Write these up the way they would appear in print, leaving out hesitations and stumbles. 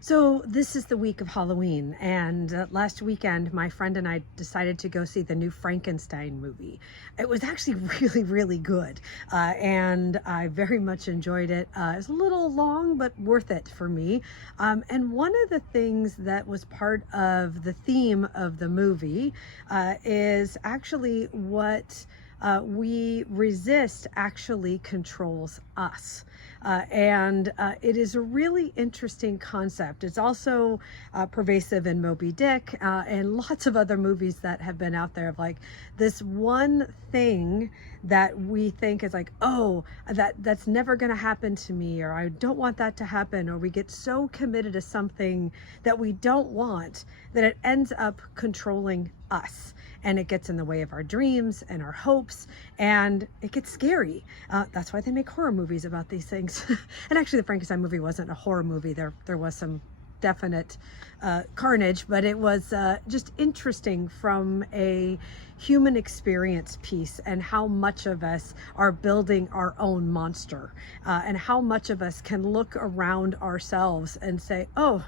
So this is the week of Halloween, and last weekend my friend and I decided to go see the new Frankenstein movie. It was actually really good, and I very much enjoyed it. It was a little long, but worth it for me. And one of the things that was part of the theme of the movie is actually what we resist actually controls us. And it is a really interesting concept. It's also pervasive in Moby Dick and lots of other movies that have been out there, of like this one thing that we think is like, oh, that's never going to happen to me, or I don't want that to happen, or we get so committed to something that we don't want that it ends up controlling us, and it gets in the way of our dreams and our hopes, and it gets scary. That's why they make horror movies about these things. And actually the Frankenstein movie wasn't a horror movie. There was some definite carnage, but it was just interesting from a human experience piece, and how much of us are building our own monster, and how much of us can look around ourselves and say, oh,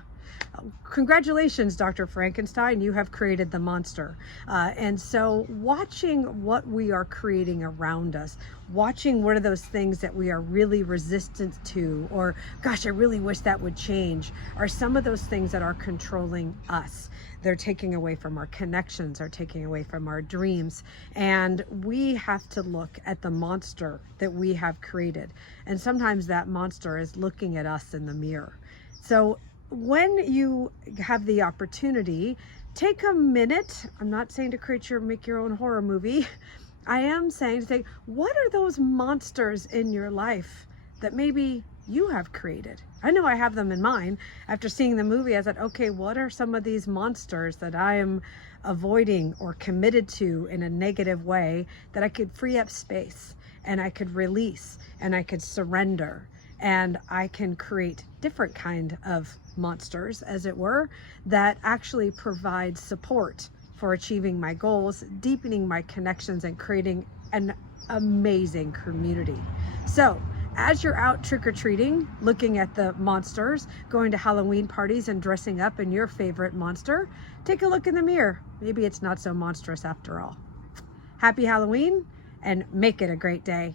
congratulations, Dr. Frankenstein, you have created the monster. And so watching what we are creating around us, watching what are those things that we are really resistant to, or gosh, I really wish that would change, are some of those things that are controlling us. They're taking away from our connections, are taking away from our dreams. And we have to look at the monster that we have created. And sometimes that monster is looking at us in the mirror. So when you have the opportunity, take a minute. I'm not saying to make your own horror movie. I am saying to say, what are those monsters in your life that maybe you have created? I know I have them in mind. After seeing the movie, I said, okay, what are some of these monsters that I am avoiding or committed to in a negative way, that I could free up space, and I could release, and I could surrender, and I can create different kind of monsters, as it were, that actually provide support for achieving my goals, deepening my connections, and creating an amazing community. So as you're out trick-or-treating, looking at the monsters, going to Halloween parties and dressing up in your favorite monster, take a look in the mirror. Maybe it's not so monstrous after all. Happy Halloween, and make it a great day.